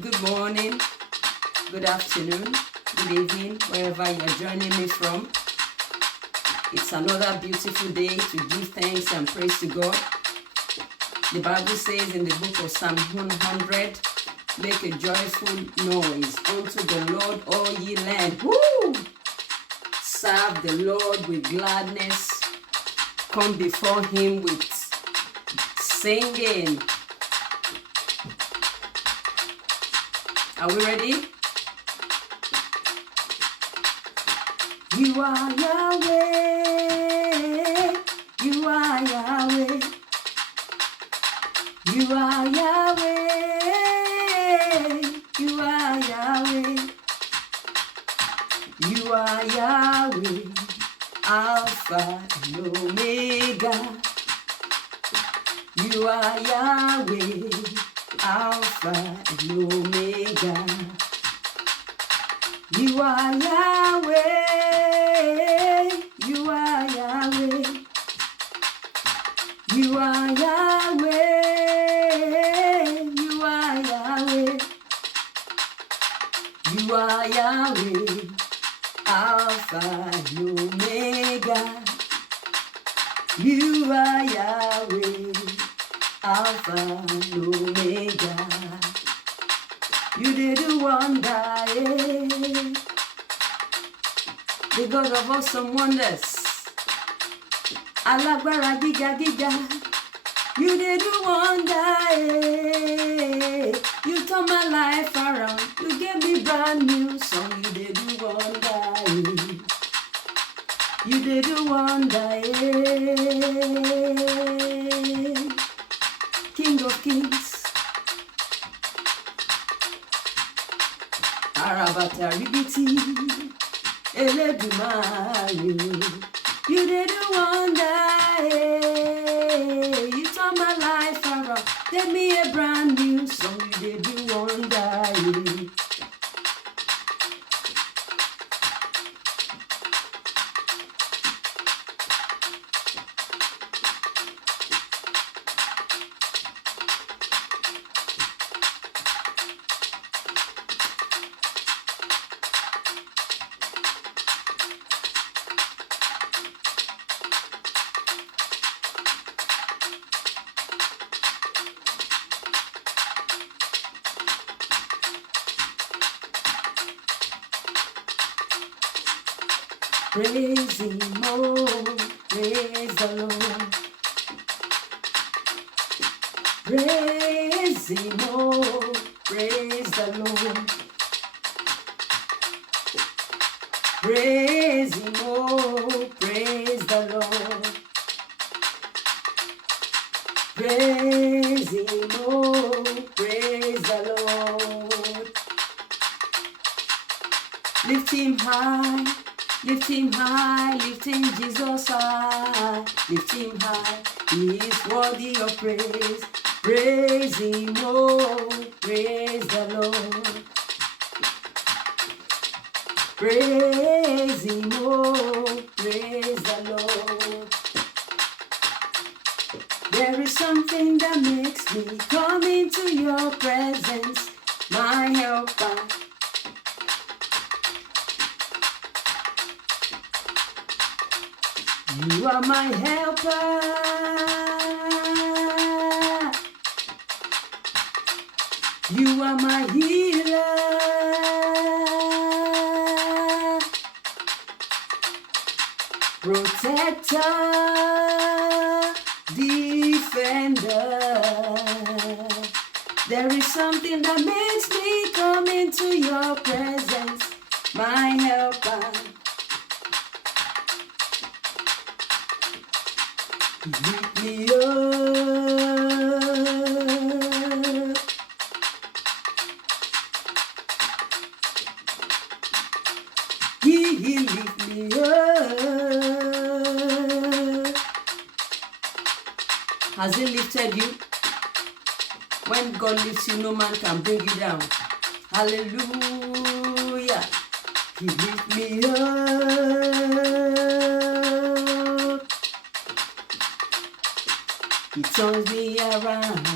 Good morning, good afternoon, good evening, wherever you're joining me from. It's another beautiful day to give thanks and praise to God. The Bible says in the book of Psalm 100, make a joyful noise unto the Lord, all ye land. Woo! Serve the Lord with gladness. Come before him with singing. Are we ready? You are Yahweh. You are Yahweh. You are Yahweh. You are Yahweh. You are Yahweh. Alpha and Omega. You are Yahweh. Alpha and Omega. You are Yahweh. You are Yahweh. You are Yahweh. You are Yahweh. You are Yahweh. Alpha and Omega. You are Yahweh. Alpha and Omega. You did a wonder, eh? The God of awesome wonders. Alagbara giga giga. You did a wonder, eh? You turned my life around. You gave me brand new song. You did a wonder, eh? You did a wonder, eh? King of Kings, Arabata Ribiti, Eledumare, you did a wonder, eh? You turned my life around, gave me a brand new song, you did a wonder, eh? Praise him, oh, praise the Lord. Praise him, oh, praise the Lord. Praise him, oh, praise the Lord. Praise him, oh, praise the Lord. Lift him high. Lift him high, lifting Jesus high, lift him high, he is worthy of praise. Praise him, oh, praise the Lord. Praise him, oh, praise the Lord. There is something that makes me come into your presence, my helper. You are my helper. You are my healer. Protector. Defender. There is something that makes me come into your presence, my helper. Lift me up. He lift me up. Has he lifted you? When God lifts you, no man can bring you down. Hallelujah. He lift me up. He turns me around.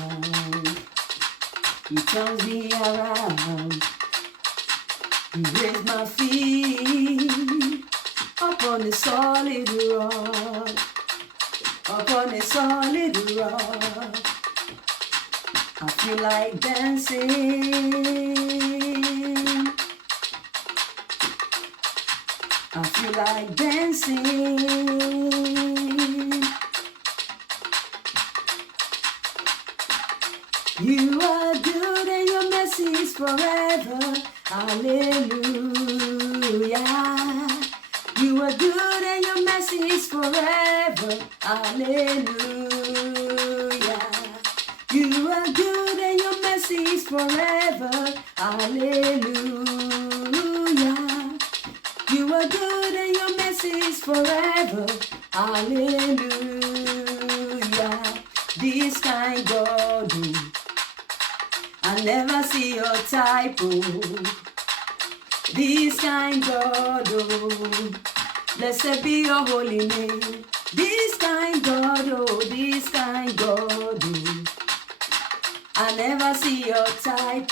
He turns me around. He raised my feet upon a solid rock. Upon a solid rock. I feel like dancing. I feel like dancing. You are good and your mercy is forever. Hallelujah. You are good and your mercy is forever. Hallelujah. You are good and your mercy is forever. Hallelujah. You are good and your mercy is forever. Hallelujah. This kind God, I never see your type. This kind God, blessed be your holy name. This kind God, this kind God, I never see your type.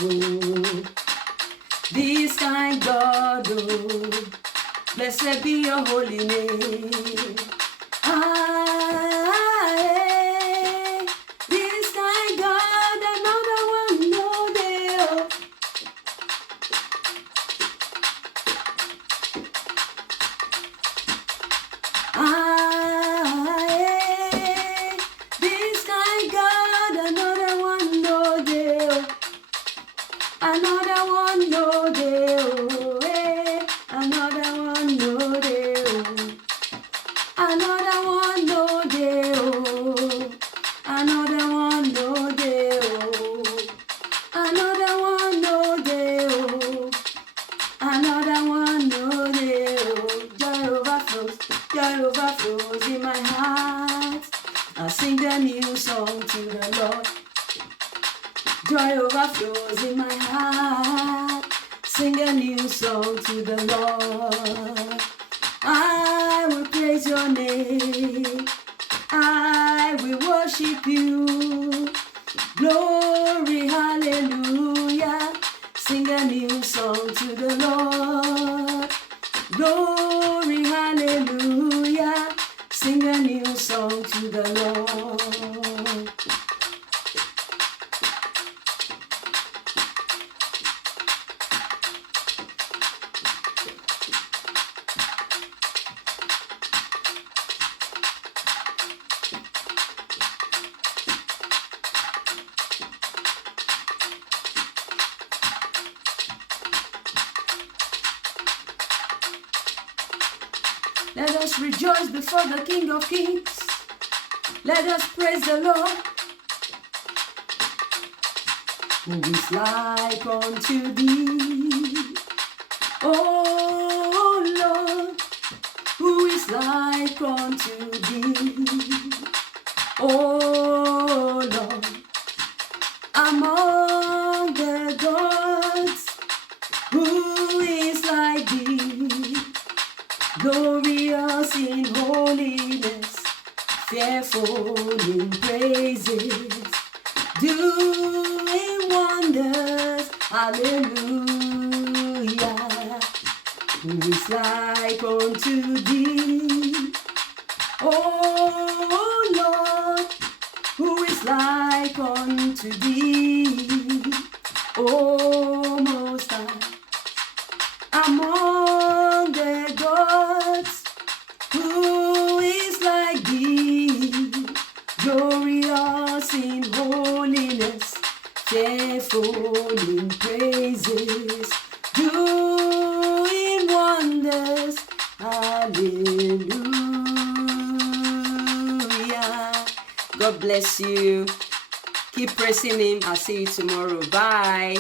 This kind God, blessed be your holy name. This kind God, another one, no day. This kind God, another one, no day. Another one, no day. Another one, no day. Another one, no day. Another one, no day. Another one, no day. Another one, no day. Joy overflows in my heart. I sing a new song to the Lord. Joy overflows in my heart. Sing a new song to the Lord. I will praise your name. I will worship you. Glory, hallelujah. Sing a new song to the Lord. Glory, hallelujah. Sing a new song to the Lord. Let us rejoice before the King of Kings. Let us praise the Lord. Who is like unto thee? Oh Lord, who is like unto thee? Oh Lord, among the gods, who is like thee? Glorious in holiness, fearful in praises, doing wonders, hallelujah. Who is like unto thee? Oh Lord, who is like unto thee? Oh Most High, among the gods, who is like thee? Glorious in holiness, fearful in praises, doing wonders, hallelujah. God bless you. Keep praising Him. I'll see you tomorrow. Bye.